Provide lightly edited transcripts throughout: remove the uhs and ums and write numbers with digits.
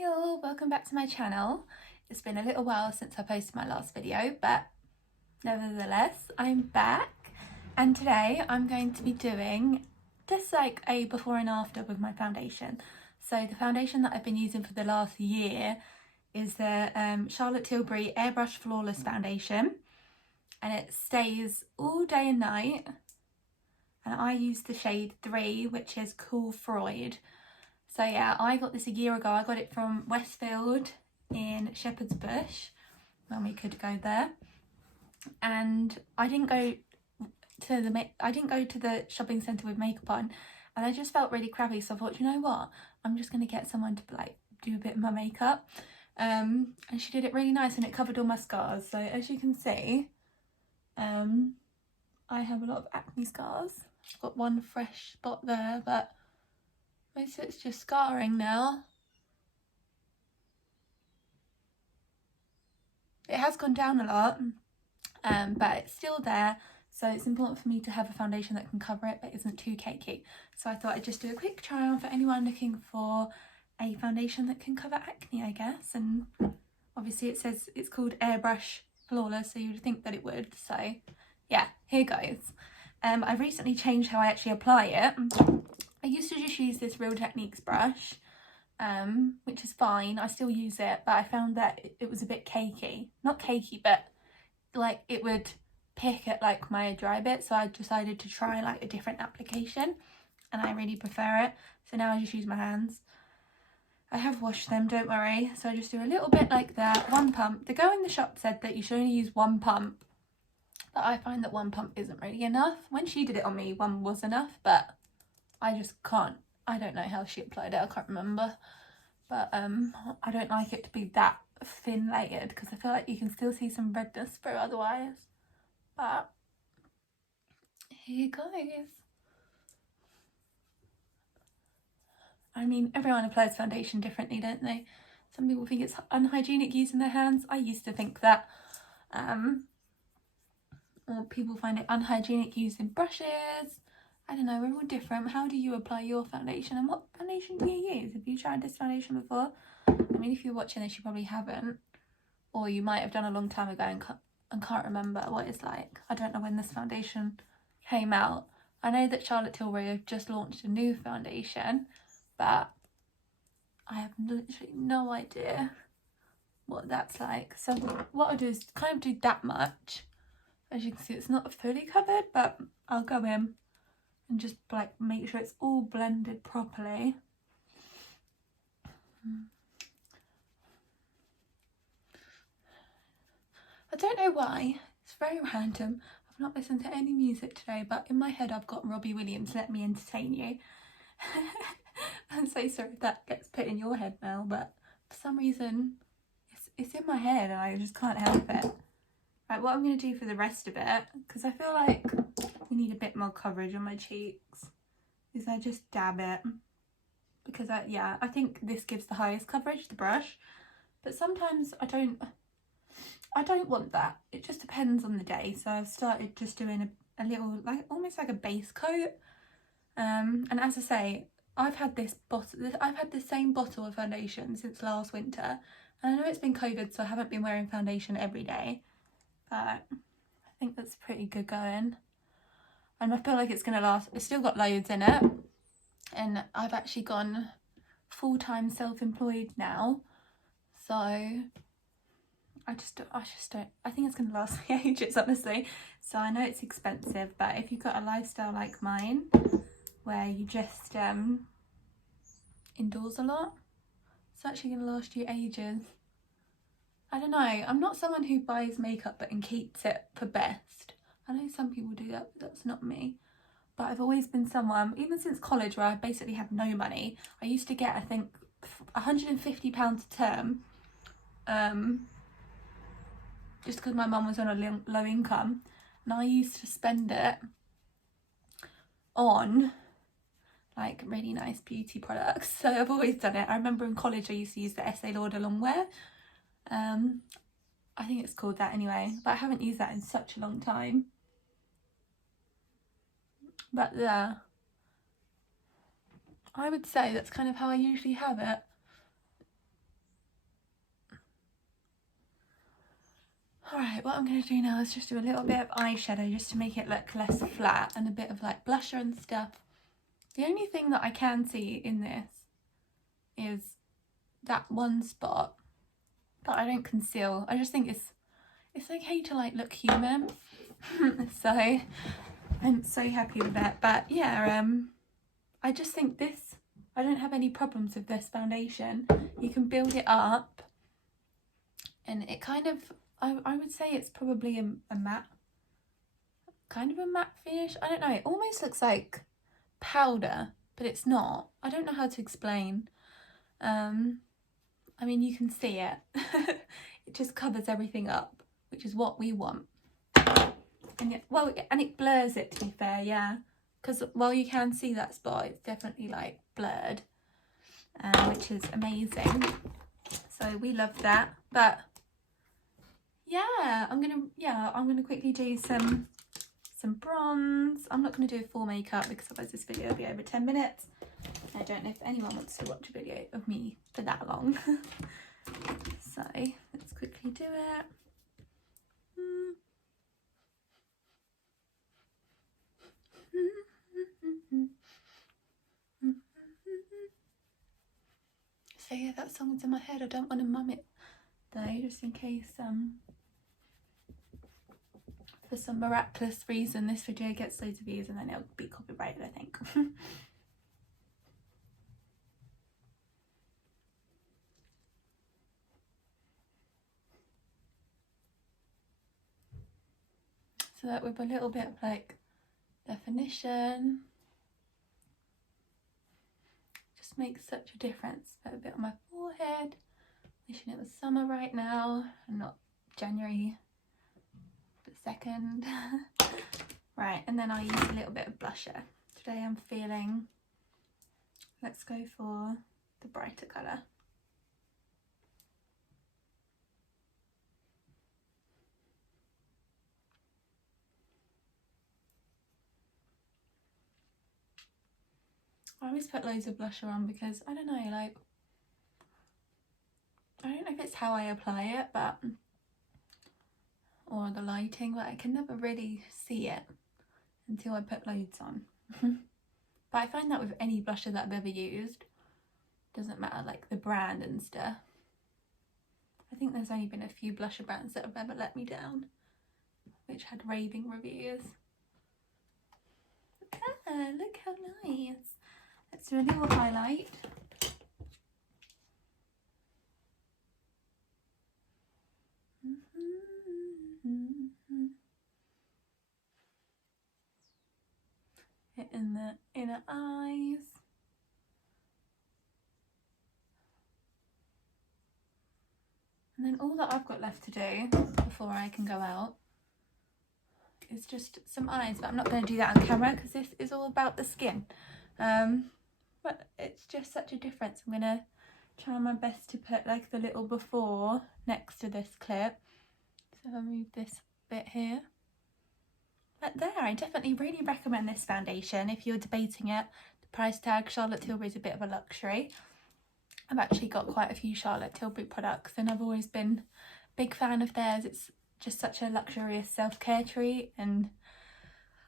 Hey all, welcome back to my channel. It's been a little while since I posted my last video, but nevertheless, I'm back. And today I'm going to be doing just like a before and after with my foundation. So the foundation that I've been using for the last year is the Charlotte Tilbury Airbrush Flawless Foundation. And it stays all day and night. And I use the shade 3, which is Cool Froid. So yeah, I got this a year ago. I got it from Westfield in Shepherd's Bush when we could go there, and I didn't go to the shopping centre with makeup on, and I just felt really crappy. So I thought, you know what, I'm just gonna get someone to like do a bit of my makeup, and she did it really nice, and it covered all my scars. So as you can see, I have a lot of acne scars. I've got one fresh spot there, but most of it's just scarring now. It has gone down a lot, but it's still there. So it's important for me to have a foundation that can cover it but isn't too cakey. So I thought I'd just do a quick try on for anyone looking for a foundation that can cover acne, I guess. And obviously it says it's called Airbrush Flawless, so you'd think that it would. So yeah, here goes. I've recently changed how I actually apply it. I used to just use this Real Techniques brush, which is fine. I still use it, but I found that it was a bit cakey. Not cakey, but like it would pick at like my dry bit. So I decided to try like a different application, and I really prefer it. So now I just use my hands. I have washed them, don't worry. So I just do a little bit like that, one pump. The girl in the shop said that you should only use one pump, but I find that one pump isn't really enough. When she did it on me, one was enough, but I just can't. I don't know how she applied it, I can't remember. But I don't like it to be that thin layered because I feel like you can still see some redness through otherwise. But here goes. I mean, everyone applies foundation differently, don't they? Some people think it's unhygienic using their hands. I used to think that. Or people find it unhygienic using brushes. I don't know, we're all different. How do you apply your foundation, and what foundation do you use? Have you tried this foundation before? I mean, if you're watching this, you probably haven't, or you might have done a long time ago and can't remember what it's like. I don't know when this foundation came out. I know that Charlotte Tilbury have just launched a new foundation, but I have literally no idea what that's like. So what I'll do is kind of do that much. As you can see, it's not fully covered, but I'll go in and just like make sure it's all blended properly. I don't know why, it's very random. I've not listened to any music today, but in my head I've got Robbie Williams, Let Me Entertain You. I'm so sorry if that gets put in your head now, but for some reason it's in my head and I just can't help it. Right, what I'm going to do for the rest of it, because I feel like we need a bit more coverage on my cheeks, is I just dab it. Because I think this gives the highest coverage, the brush. But sometimes I don't want that. It just depends on the day. So I've started just doing a little, like almost like a base coat. And as I say, I've had the same bottle of foundation since last winter. And I know it's been COVID, so I haven't been wearing foundation every day. But I think that's pretty good going. And I feel like it's going to last. It's still got loads in it. And I've actually gone full-time self-employed now. So I just don't, I think it's going to last me ages, honestly. So I know it's expensive, but if you've got a lifestyle like mine, where you just indoors a lot, it's actually going to last you ages. I don't know, I'm not someone who buys makeup and keeps it for best. I know some people do that, but that's not me. But I've always been someone, even since college, where I basically had no money. I used to get, I think, £150 a term, just because my mum was on a low income, and I used to spend it on like really nice beauty products. So I've always done it. I remember in college I used to use the Estee Lauder Longwear. I think it's called that anyway, but I haven't used that in such a long time. But yeah, I would say that's kind of how I usually have it. Right, what I'm going to do now is just do a little bit of eyeshadow just to make it look less flat, and a bit of like blusher and stuff. The only thing that I can see in this is that one spot that I don't conceal. I just think it's okay to like look human. So I'm so happy with that. But yeah, I just think this, I don't have any problems with this foundation. You can build it up, and it kind of, I would say it's probably a matte, kind of a matte finish. I don't know, it almost looks like powder, but it's not. I don't know how to explain. I mean, you can see it. It just covers everything up, which is what we want. And it, well, and it blurs it, to be fair, yeah. Because while you can see that spot, it's definitely like blurred, which is amazing. So we love that. But yeah, I'm gonna quickly do some bronze. I'm not gonna do a full makeup because otherwise this video will be over 10 minutes. I don't know if anyone wants to watch a video of me for that long. So let's quickly do it. So yeah, that song's in my head. I don't want to mum it though, just in case for some miraculous reason this video gets loads of views and then it'll be copyrighted, I think. So that with a little bit of like definition just makes such a difference. Put a bit on my forehead, wishing it was summer right now and not January the 2nd. Right, and then I'll use a little bit of blusher. Today I'm feeling, let's go for the brighter colour. I always put loads of blusher on because, I don't know, like, I don't know if it's how I apply it, but, or the lighting, but I can never really see it until I put loads on. But I find that with any blusher that I've ever used, doesn't matter like the brand and stuff. I think there's only been a few blusher brands that have ever let me down, which had raving reviews. Ah, look how nice. Let's do a little highlight. Hit in the inner eyes. And then all that I've got left to do before I can go out is just some eyes, but I'm not going to do that on camera because this is all about the skin. But it's just such a difference. I'm going to try my best to put like the little before next to this clip. So I'll move this bit here. But there, I definitely really recommend this foundation if you're debating it. The price tag, Charlotte Tilbury is a bit of a luxury. I've actually got quite a few Charlotte Tilbury products and I've always been a big fan of theirs. It's just such a luxurious self-care treat. And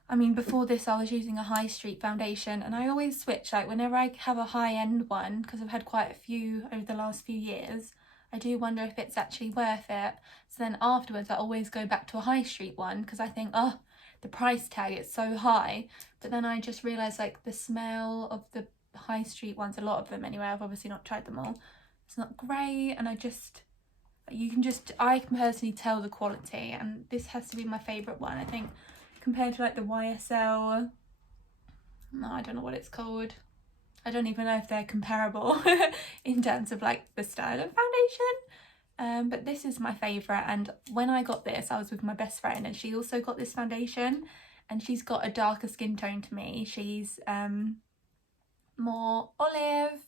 I mean, before this I was using a high street foundation and I always switch, like whenever I have a high-end one, because I've had quite a few over the last few years, I do wonder if it's actually worth it. So then afterwards I always go back to a high street one because I think, oh, the price tag is so high. But then I just realised like the smell of the high street ones, a lot of them anyway, I've obviously not tried them all, it's not great. And I can personally tell the quality, and this has to be my favourite one, I think, compared to like the YSL, no, I don't know what it's called, I don't even know if they're comparable in terms of like the style of foundation, but this is my favourite. And when I got this, I was with my best friend and she also got this foundation, and she's got a darker skin tone to me. She's more olive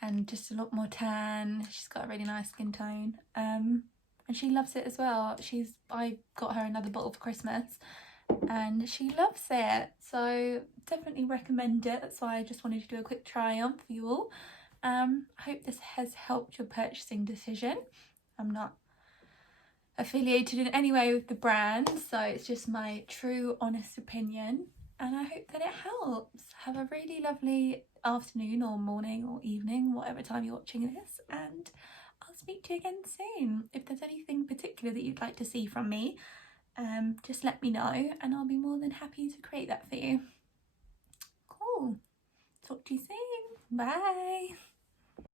and just a lot more tan. She's got a really nice skin tone, and she loves it as well. I got her another bottle for Christmas and she loves it, so definitely recommend it. That's why I just wanted to do a quick try on for you all. I hope this has helped your purchasing decision. I'm not affiliated in any way with the brand, so it's just my true honest opinion, and I hope that it helps. Have a really lovely afternoon or morning or evening, whatever time you're watching this, and I'll speak to you again soon. If there's anything particular that you'd like to see from me, just let me know and I'll be more than happy to create that for you. Cool. Talk to you soon. Bye.